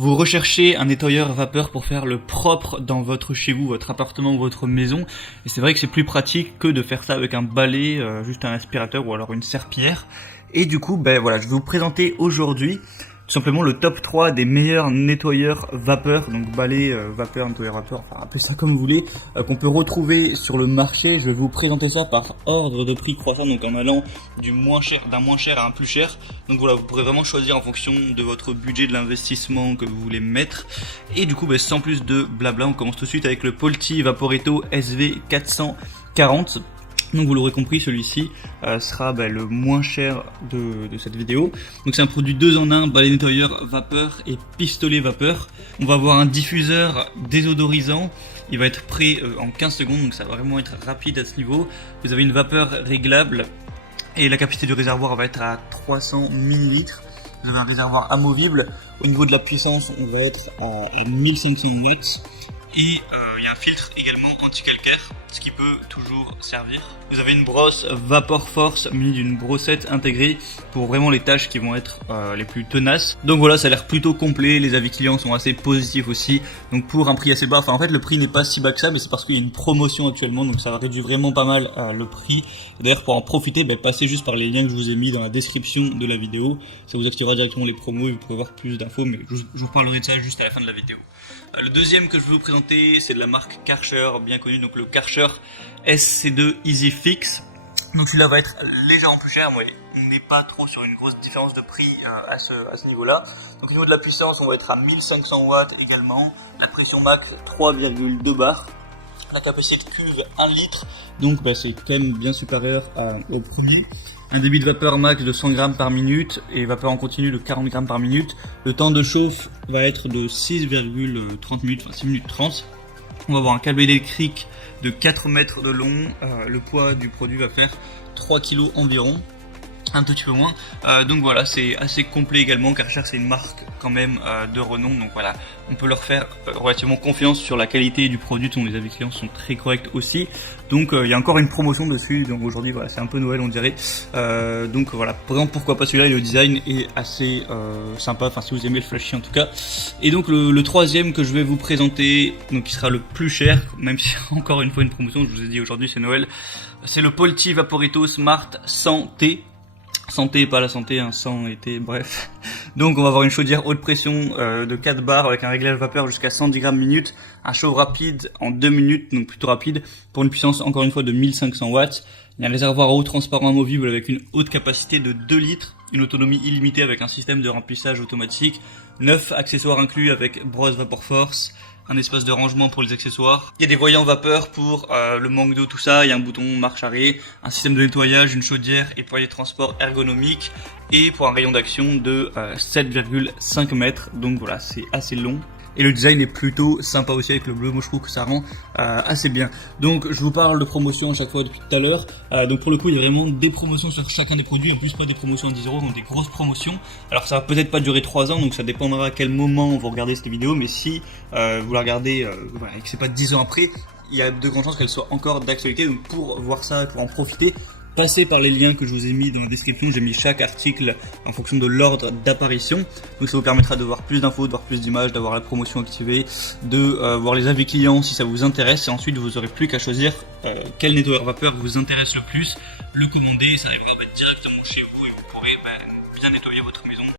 Vous recherchez un nettoyeur vapeur pour faire le propre dans votre chez vous, votre appartement ou votre maison. Et c'est vrai que c'est plus pratique que de faire ça avec un balai, juste un aspirateur ou alors une serpillière. Et du coup, voilà, je vais vous présenter aujourd'hui tout simplement le top 3 des meilleurs nettoyeurs vapeur, donc balai, vapeur, nettoyeur vapeur, enfin appelez ça comme vous voulez, qu'on peut retrouver sur le marché. Je vais vous présenter ça par ordre de prix croissant, donc en allant d'un moins cher à un plus cher. Donc voilà, vous pourrez vraiment choisir en fonction de votre budget, de l'investissement que vous voulez mettre. Et du coup, sans plus de blabla, on commence tout de suite avec le Polti Vaporetto SV440. Donc vous l'aurez compris, celui-ci sera le moins cher de cette vidéo. Donc c'est un produit 2 en 1, balai nettoyeur vapeur et pistolet vapeur. On va avoir un diffuseur désodorisant. Il va être prêt en 15 secondes, donc ça va vraiment être rapide à ce niveau. Vous avez une vapeur réglable et la capacité du réservoir va être à 300 ml. Vous avez un réservoir amovible. Au niveau de la puissance, on va être à 1500 watts. Et il y a un filtre également anti-calcaire, ce qui peut toujours servir. Vous avez une brosse Vapor Force munie d'une brossette intégrée pour vraiment les tâches qui vont être les plus tenaces. Donc voilà, ça a l'air plutôt complet, les avis clients sont assez positifs aussi. Donc pour un prix assez bas, en fait le prix n'est pas si bas que ça, mais c'est parce qu'il y a une promotion actuellement, donc ça réduit vraiment pas mal le prix. D'ailleurs pour en profiter, passez juste par les liens que je vous ai mis dans la description de la vidéo. Ça vous activera directement les promos et vous pourrez avoir plus d'infos, mais je vous reparlerai de ça juste à la fin de la vidéo. Le deuxième que je vais vous présenter, c'est de la marque Karcher, bien connue, donc le Karcher SC2 Easy Fix. Donc celui-là va être légèrement plus cher, mais on n'est pas trop sur une grosse différence de prix à ce niveau-là. Donc au niveau de la puissance, on va être à 1500 watts également. La pression max 3,2 bars. La capacité de cuve 1 litre, donc c'est quand même bien supérieur au premier. Un débit de vapeur max de 100 grammes par minute et vapeur en continu de 40 grammes par minute. Le temps de chauffe va être de 6,30 minutes, enfin 6 minutes 30. On va avoir un câble électrique de 4 mètres de long. Le poids du produit va faire 3 kg environ. Un tout petit peu moins, donc voilà, c'est assez complet également. Karcher c'est une marque quand même de renom, donc voilà, on peut leur faire relativement confiance sur la qualité du produit, dont les avis clients sont très corrects aussi. Donc il y a encore une promotion dessus, donc aujourd'hui voilà, c'est un peu Noël on dirait, donc voilà, par exemple pourquoi pas celui-là, et le design est assez sympa, enfin si vous aimez le flashy en tout cas. Et donc le troisième que je vais vous présenter, donc qui sera le plus cher, même si encore une fois une promotion, je vous ai dit aujourd'hui c'est Noël, c'est le Polti Vaporetto Smart Santé. Santé, pas la santé, sang été, bref. Donc on va avoir une chaudière haute pression de 4 bars avec un réglage vapeur jusqu'à 110 grammes minute, un chauffe rapide en 2 minutes, donc plutôt rapide, pour une puissance encore une fois de 1500 watts. Il y a un réservoir à eau transparent amovible avec une haute capacité de 2 litres, une autonomie illimitée avec un système de remplissage automatique, 9 accessoires inclus avec brosse Vapor Force, un espace de rangement pour les accessoires. Il y a des voyants vapeur pour le manque d'eau, tout ça. Il y a un bouton marche arrêt, un système de nettoyage, une chaudière et poignée de transport ergonomique. Et pour un rayon d'action de 7,5 mètres. Donc voilà, c'est assez long. Et le design est plutôt sympa aussi avec le bleu, moi je trouve que ça rend assez bien. Donc je vous parle de promotion à chaque fois depuis tout à l'heure. Donc pour le coup il y a vraiment des promotions sur chacun des produits, en plus pas des promotions à 10 €, donc des grosses promotions. Alors ça va peut-être pas durer 3 ans, donc ça dépendra à quel moment vous regardez cette vidéo, mais si vous la regardez voilà, et que c'est pas 10 ans après, il y a de grandes chances qu'elle soit encore d'actualité. Donc pour voir ça, pour en profiter, passez par les liens que je vous ai mis dans la description. J'ai mis chaque article en fonction de l'ordre d'apparition. Donc ça vous permettra de voir plus d'infos, de voir plus d'images, d'avoir la promotion activée, de voir les avis clients si ça vous intéresse. Et ensuite vous aurez plus qu'à choisir quel nettoyeur vapeur vous intéresse le plus, le commander, ça arrivera directement chez vous et vous pourrez bien nettoyer votre maison.